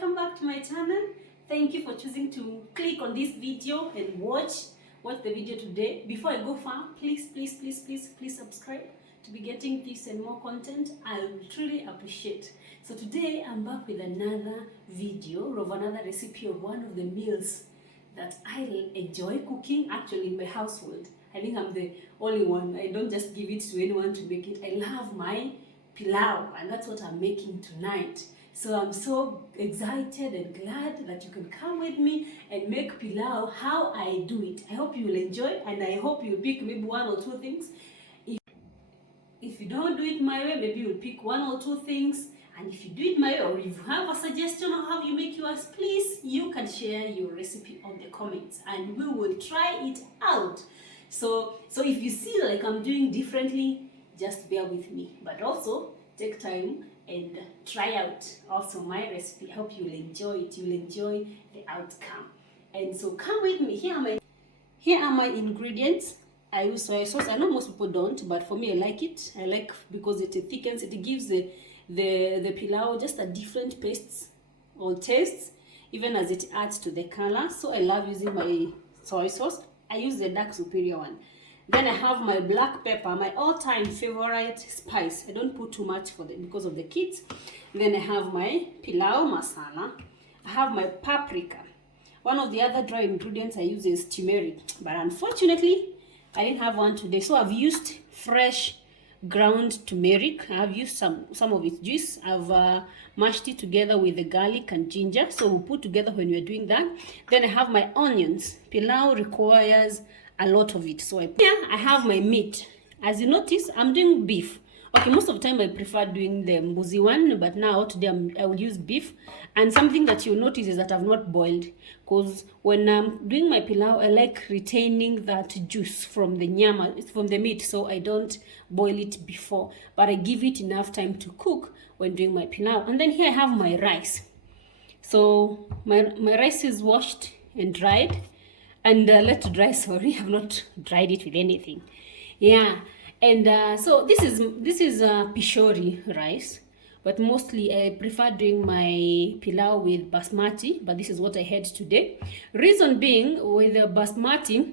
welcome back to my channel. Thank you for choosing to click on this video and watch the video today. Before I go far, please subscribe to be getting this and more content. I will truly appreciate. So today I'm back with another video of another recipe of one of the meals that I enjoy cooking actually in my household. I think I'm the only one. I don't just give it to anyone to make it. I love my pilau, and that's what I'm making tonight. So I'm so excited and glad that you can come with me and make pilau how I do it. I hope you will enjoy, and I hope you'll pick maybe one or two things. If you don't do it my way, maybe you'll pick one or two things. And if you do it my way, or if you have a suggestion on how you make yours, please, you can share your recipe on the comments and we will try it out. So if you see like I'm doing differently, just bear with me. But also take time and try out also my recipe. I hope you'll enjoy it. You'll enjoy the outcome. And so come with me. Here are my ingredients. I use soy sauce. I know most people don't, but for me I like it. I like because it thickens. It gives the pilau just a different tastes or tastes, even as it adds to the color. So I love using my soy sauce. I use the dark superior one. Then I have my black pepper, my all-time favorite spice. I don't put too much because of the kids. Then I have my pilau masala. I have my paprika. One of the other dry ingredients I use is turmeric, but unfortunately I didn't have one today, so I've used fresh ground turmeric. I've used some of its juice. I've mashed it together with the garlic and ginger, so we'll put together when we're doing that. Then I have my onions. Pilau requires a lot of it, so I have my meat. As you notice, I'm doing beef. Okay, most of the time I prefer doing the mbuzi one, but now today I will use beef. And something that you'll notice is that I've not boiled, because when I'm doing my pilau, I like retaining that juice from the nyama, from the meat, so I don't boil it before, but I give it enough time to cook when doing my pilau. And then here I have my rice. So my rice is washed and dried, and let dry. Sorry, I've not dried it with anything. Yeah. And so this is pishori rice, but mostly I prefer doing my pilau with basmati, but this is what I had today. Reason being, with basmati,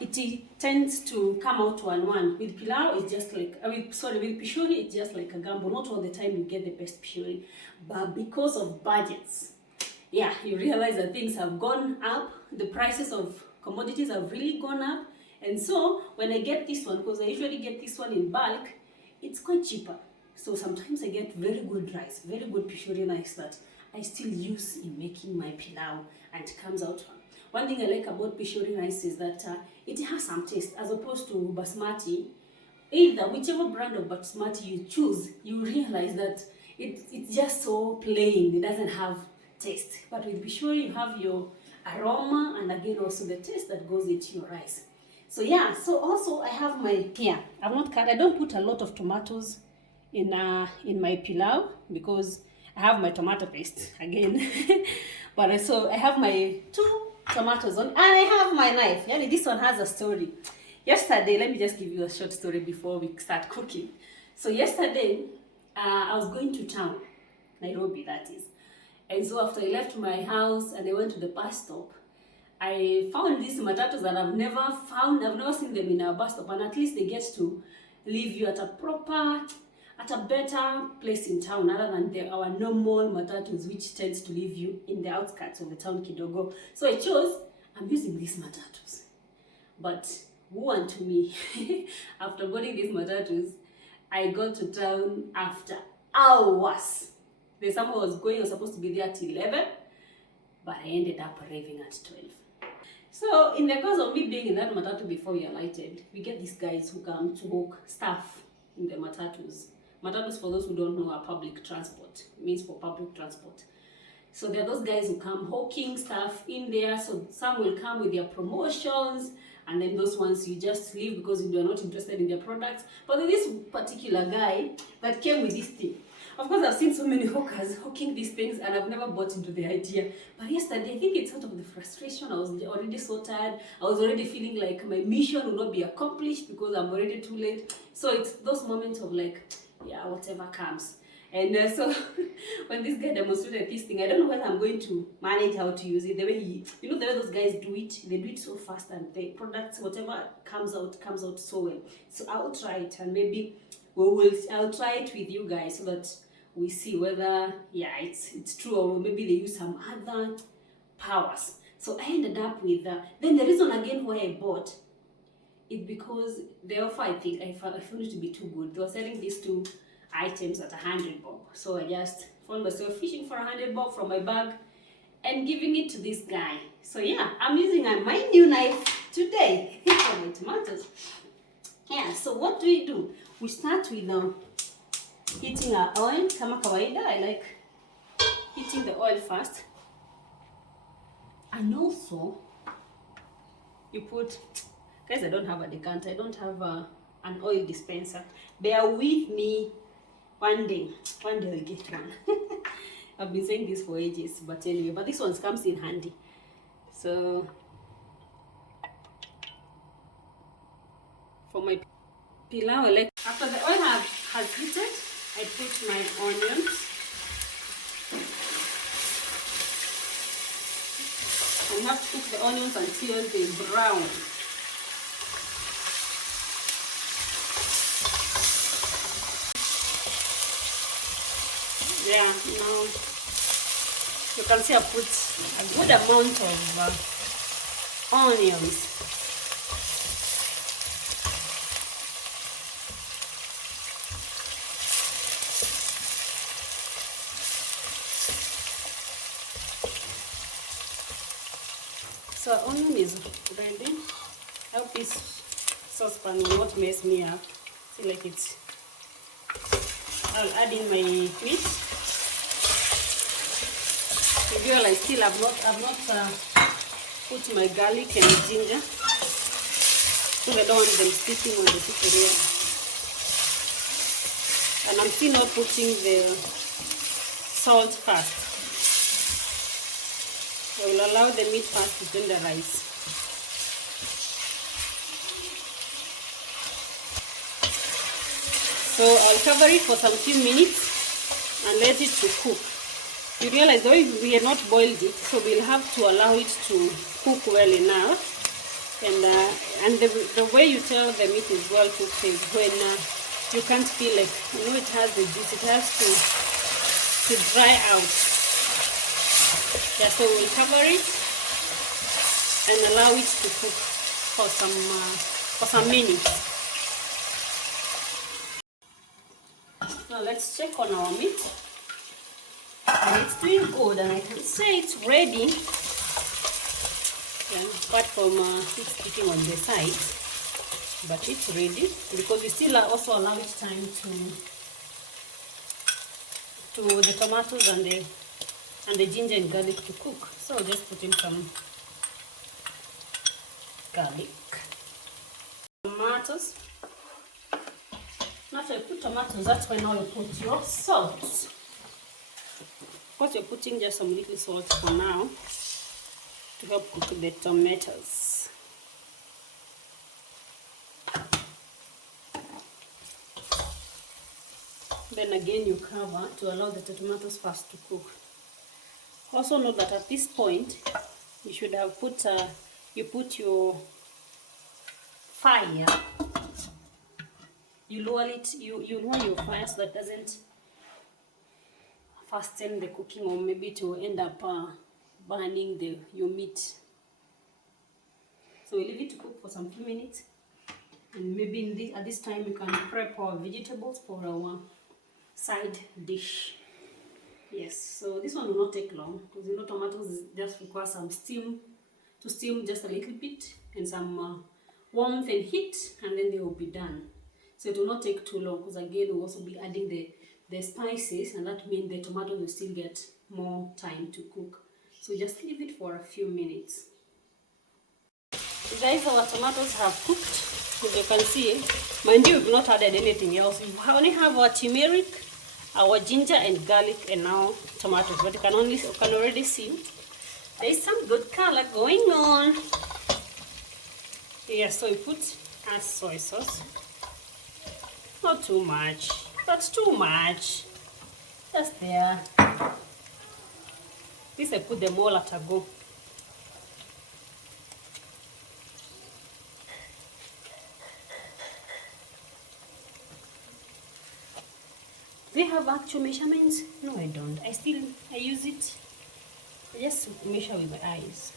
it tends to come out one. With pilau, it's just like, with pishori, it's just like a gamble. Not all the time you get the best pishori, but because of budgets, yeah, you realize that things have gone up. The prices of commodities have really gone up. And so when I get this one, because I usually get this one in bulk, it's quite cheaper. So sometimes I get very good rice, very good pishori rice that I still use in making my pilau, and it comes out. One thing I like about pishori rice is that it has some taste, as opposed to basmati. Either whichever brand of basmati you choose, you realize that it's just so plain. It doesn't have taste. But with pishori, you have your aroma, and again also the taste that goes into your rice. So yeah, so also I have my here. I've not cut. I don't put a lot of tomatoes in my pilau because I have my tomato paste again. But so I have my 2 tomatoes on, and I have my knife. Yeah, this one has a story. Yesterday, let me just give you a short story before we start cooking. So yesterday, I was going to town, Nairobi that is. And so after I left my house and I went to the bus stop, I found these matatus that I've never seen them in our bus stop, and at least they get to leave you at a better place in town, other than our normal matatus, which tends to leave you in the outskirts of the town kidogo. So I'm using these matatus. But woe unto me, after boarding these matatus, I got to town after hours. The summer was supposed to be there till 11, but I ended up arriving at 12. So in the course of me being in that matatu before we alighted, we get these guys who come to hawk stuff in the matatus. Matatus, for those who don't know, are public transport. It means for public transport. So there are those guys who come hawking stuff in there. So some will come with their promotions, and then those ones you just leave because you are not interested in their products. But this particular guy that came with this thing. Of course, I've seen so many hawkers hawking these things, and I've never bought into the idea. But yesterday, I think it's out of the frustration. I was already so tired. I was already feeling like my mission will not be accomplished because I'm already too late. So it's those moments of like, yeah, whatever comes. And so when this guy demonstrated this thing, I don't know whether I'm going to manage how to use it. The way the way those guys do it, they do it so fast, and the products, whatever comes out so well. So I'll try it, and maybe I'll try it with you guys so that we see whether it's true, or maybe they use some other powers. So I ended up with then the reason again why I bought it, because the offer, I found it to be too good. They were selling these two items at 100 bob. So I just found myself fishing for 100 bob from my bag and giving it to this guy. So yeah, I'm using my new knife today for my tomatoes. Yeah, so what do? We start with heating our oil. Kama kawaida, I like heating the oil first. And also, you put, guys, I don't have a decanter. I don't have an oil dispenser. Bear with me. One day I'll get one. I've been saying this for ages, but anyway, but this one comes in handy. So for my pilau, after the oil has heated, I put my onions. And you have to cook the onions until they brown. Yeah, now you can see I put a good amount of onions. So onion is ready. I hope this saucepan will not mess me up. See, like it's. I'll add in my meat. You realize still I've not put my garlic and ginger, so I don't want them sticking on the pizzeria. And I'm still not putting the salt first. I will allow the meat first to tenderize. So I'll cover it for some few minutes and let it to cook. You realize though we have not boiled it, so we'll have to allow it to cook well enough. And the way you tell the meat is well cooked is when you can't feel it. You know, it has the juice. It has to dry out. Yeah, so we'll cover it and allow it to cook for some minutes. Now let's check on our meat. And it's doing good, and I can say it's ready. Yeah, apart from it sticking on the sides, but it's ready because we still also allow it time to the tomatoes and the ginger and garlic to cook. So I'll just put in some garlic, tomatoes. After you put tomatoes, that's when now you put your salt. Of course, you're putting just some little salt for now to help cook the tomatoes. Then again, you cover to allow the tomatoes first to cook. Also note that at this point, you should have put your fire. You lower it. You lower your fire so that doesn't fasten the cooking, or maybe to end up burning your meat. So we leave it to cook for some few minutes, and maybe at this time you can prep our vegetables for our side dish. Yes, so this one will not take long because you know tomatoes just require some steam to steam just a little bit and some warmth and heat, and then they will be done. So it will not take too long because again we'll also be adding the spices, and that means the tomatoes will still get more time to cook. So just leave it for a few minutes. Guys, our tomatoes have cooked. As you can see, mind you, we've not added anything else. We only have our turmeric, our ginger and garlic, and now tomatoes. But you can already see there is some good color going on. Yeah, so we put our soy sauce. Not too much. That's too much. Just there. This I put them all at a go. Do you have actual measurements? No, I don't. I use it. I just measure with my eyes.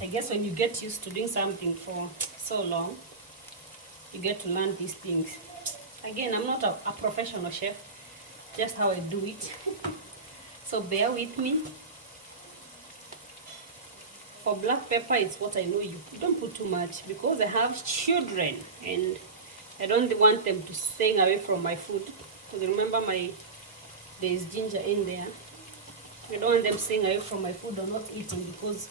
I guess when you get used to doing something for so long, you get to learn these things. Again, I'm not a professional chef, just how I do it. So bear with me. For black pepper, it's what I know you don't put too much because I have children and I don't want them to stay away from my food. Because remember, there's ginger in there. I don't want them staying away from my food or not eating because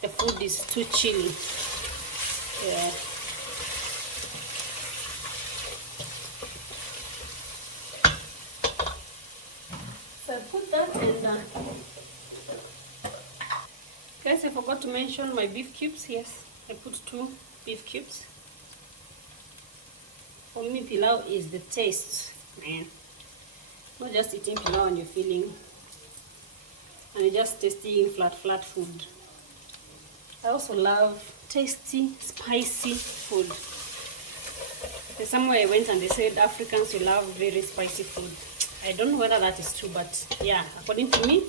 the food is too chilly. Yeah. So I put that and guys, I forgot to mention my beef cubes. Yes, I put 2 beef cubes. For me, pilau is the taste, man. Not just eating pilau and you're feeling, and you're just tasting flat food. I also love tasty, spicy food. There's somewhere I went and they said Africans will love very spicy food. I don't know whether that is true, but yeah, according to me,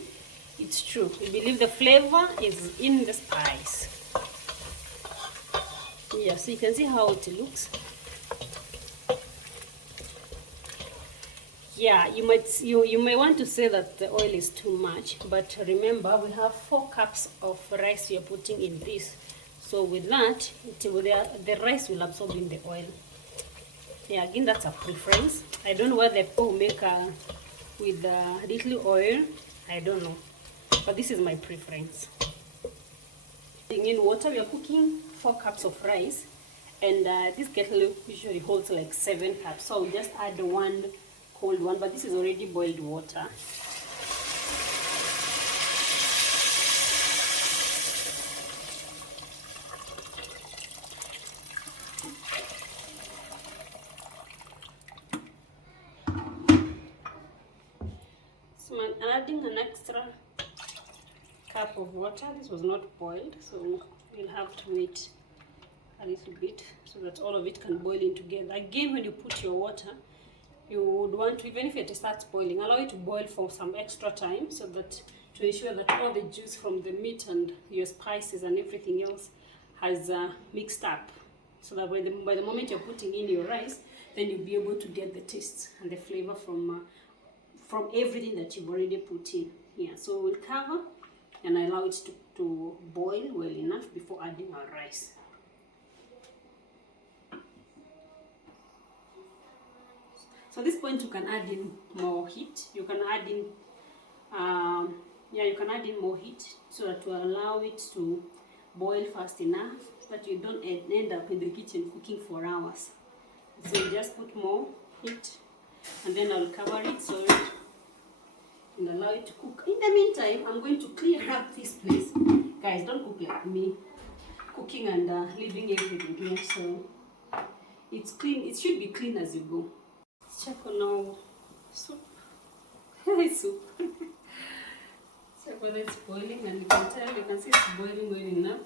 it's true. We believe the flavor is in the spice. Yeah, so you can see how it looks. Yeah, you may want to say that the oil is too much, but remember we have 4 cups of rice you're putting in this. So with that, the rice will absorb in the oil. Yeah, again, that's a preference. I don't know what the people make with little oil. I don't know, but this is my preference. In water, we are cooking 4 cups of rice, and this kettle usually holds like 7 cups. So I'll just add 1 cold one, but this is already boiled water. So I'm adding an extra cup of water. This was not boiled, so we'll have to wait a little bit so that all of it can boil in together. Again, when you put your water, you would want to, even if it starts boiling, allow it to boil for some extra time so that to ensure that all the juice from the meat and your spices and everything else has mixed up, so that by the moment you're putting in your rice, then you'll be able to get the taste and the flavor from everything that you've already put in. Yeah, so we'll cover and allow it to boil well enough before adding our rice. So at this point you can add in more heat. You can add in you can add in more heat so that to allow it to boil fast enough so that you don't end up in the kitchen cooking for hours. So you just put more heat and then I'll cover it so and allow it to cook. In the meantime, I'm going to clear up this place. Guys, don't cook like me, cooking and leaving everything here. So it's clean. It should be clean as you go. Let's check on our soup. Soup. Check whether it's boiling, and you can see it's boiling well enough.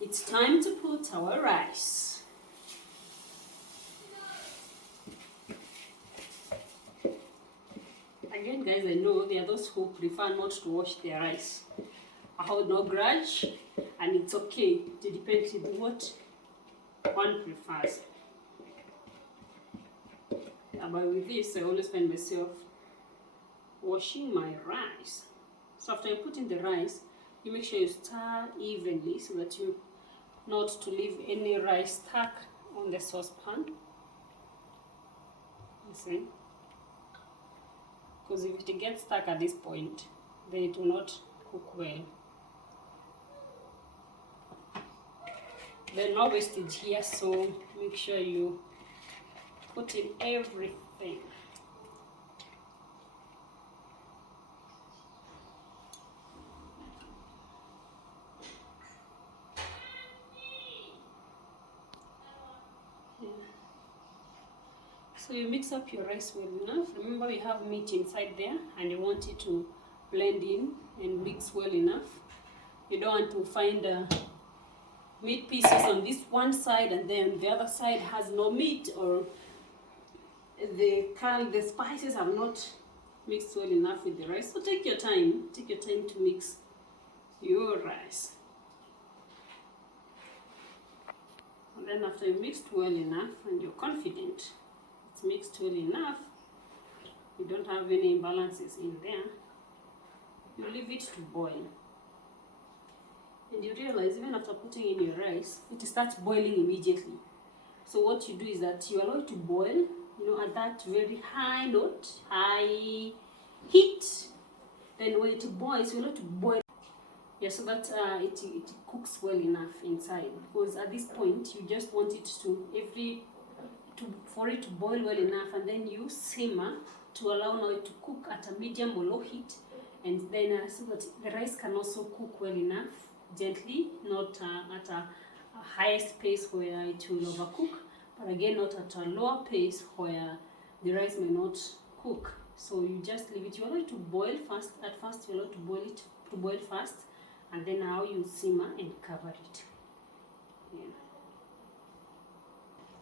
It's time to put our rice. Again, guys, I know there are those who prefer not to wash their rice. I hold no grudge, and it's okay. It depends on what one prefers. But with this, I always find myself washing my rice. So after you put in the rice, you make sure you stir evenly so that you not to leave any rice stuck on the saucepan. You see? Because if it gets stuck at this point, then it will not cook well. There's no wastage here, so make sure you put in everything. So you mix up your rice well enough. Remember, you have meat inside there and you want it to blend in and mix well enough. You don't want to find meat pieces on this one side and then the other side has no meat, or the spices have not mixed well enough with the rice. So take your time to mix your rice. And then after you mixed well enough and you're confident it's mixed well enough, you don't have any imbalances in there, you leave it to boil. And you realize even after putting in your rice, it starts boiling immediately. So what you do is that you allow it to boil, at that very high note, high heat. Then when it boils, you allow it to boil. Yeah, so that it cooks well enough inside. Because at this point, you just want it for it to boil well enough, and then you simmer to allow now it to cook at a medium or low heat, and then so that the rice can also cook well enough, gently, not at a highest pace where it will overcook, but again not at a lower pace where the rice may not cook. So you just leave it. You allow it to boil fast. At first you allow it to boil fast, and then now you simmer and cover it. Yeah.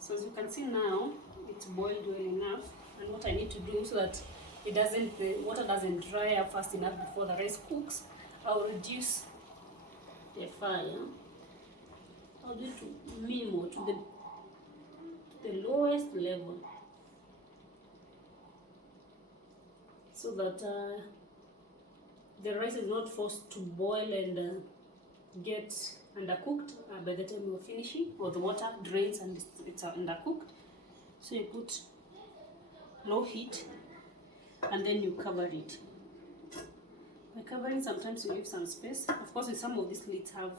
So as you can see now, it's boiled well enough, and what I need to do so that the water doesn't dry up fast enough before the rice cooks, I'll reduce the fire. I'll do it to minimal, to the lowest level, so that the rice is not forced to boil and get undercooked by the time you're finishing, or the water drains and it's undercooked. So you put low heat and then you cover it. By covering, sometimes you leave some space. Of course, some of these lids have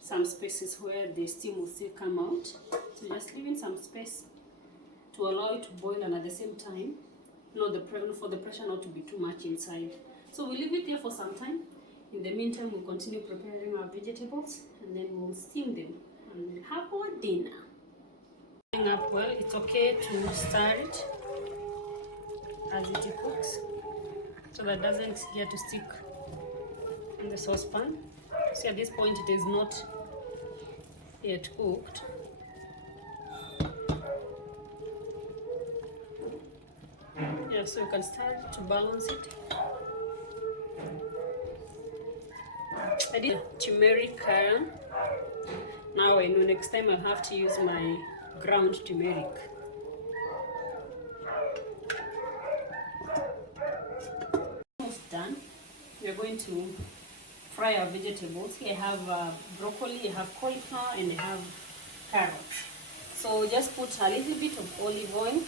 some spaces where the steam will still come out. So just leaving some space to allow it to boil, and at the same time, for the pressure not to be too much inside. So we leave it there for some time. In the meantime, we'll continue preparing our vegetables, and then we'll steam them and we'll have our dinner. Up well, it's okay to stir it as it cooks, so that it doesn't get to stick in the saucepan. See, at this point it is not yet cooked. Yeah, so you can stir it to balance it. I did turmeric. Now I know next time I'll have to use my ground turmeric. Almost done. We're going to fry our vegetables. Here I have broccoli, I have cauliflower, and I have carrots. So just put a little bit of olive oil.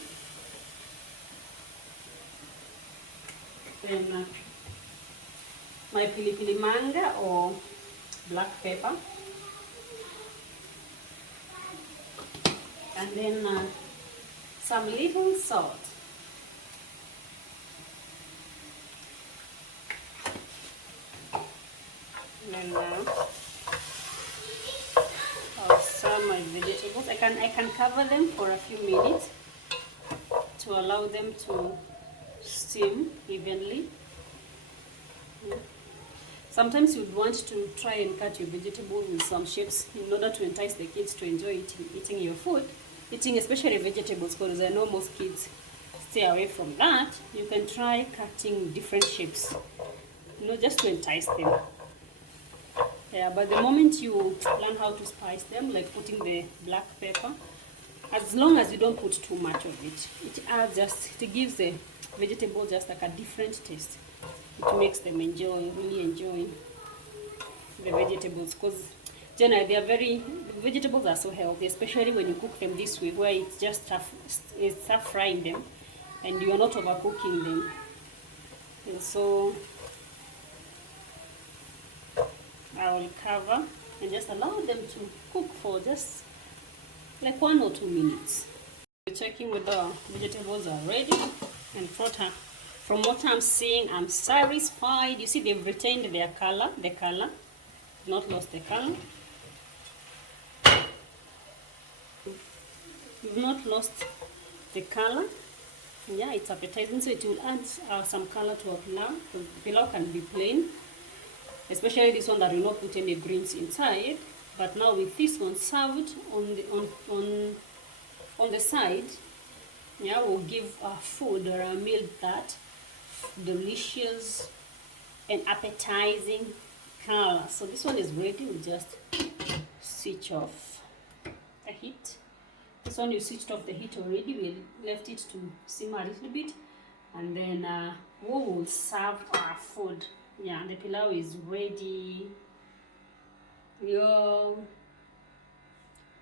Then my pili manga or black pepper. And then some little salt. And then I'll serve my vegetables. I can cover them for a few minutes to allow them to steam evenly. Sometimes you'd want to try and cut your vegetables in some shapes in order to entice the kids to enjoy eating your food, especially vegetables, because I know most kids stay away from that. You can try cutting different shapes, just to entice them. Yeah, but the moment you learn how to spice them, like putting the black pepper, as long as you don't put too much of it, it gives the vegetable just like a different taste. It makes them really enjoy the vegetables, because generally the vegetables are so healthy, especially when you cook them this way, where it's just tough frying them and you are not overcooking them. And so I will cover and just allow them to cook for just like 1 or 2 minutes. We're checking whether the vegetables are ready, and from what I'm seeing, I'm satisfied. You see, they've retained their color, not lost the color. You've not lost the color. Yeah, it's appetizing, so it will add some color to our pilau. Pilau can be plain, especially this one that will not put any greens inside. But now with this one served on the side, yeah, we'll give our food or our meal that delicious and appetizing color. So this one is ready. We just switch off the heat. This one you switched off the heat already. We left it to simmer a little bit, and then we will serve our food. Yeah, the pilau is ready. Yo,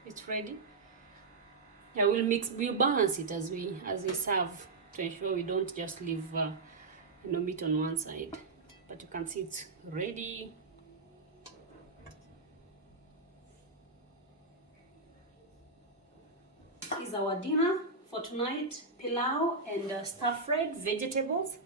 it's ready. Yeah, we'll balance it as we serve to ensure we don't just leave meat on one side. But you can see it's ready. Is our dinner for tonight: pilau and stir-fried vegetables.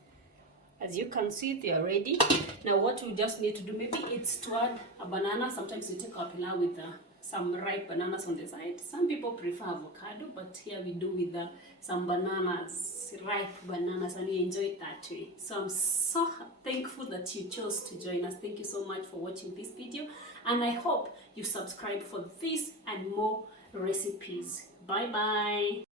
As you can see, they are ready. Now what we just need to do, maybe it's to add a banana. Sometimes we take our pilau with some ripe bananas on the side. Some people prefer avocado, but here we do with some bananas, ripe bananas, and we enjoy it that way. So I'm so thankful that you chose to join us. Thank you so much for watching this video, and I hope you subscribe for this and more recipes. Bye bye.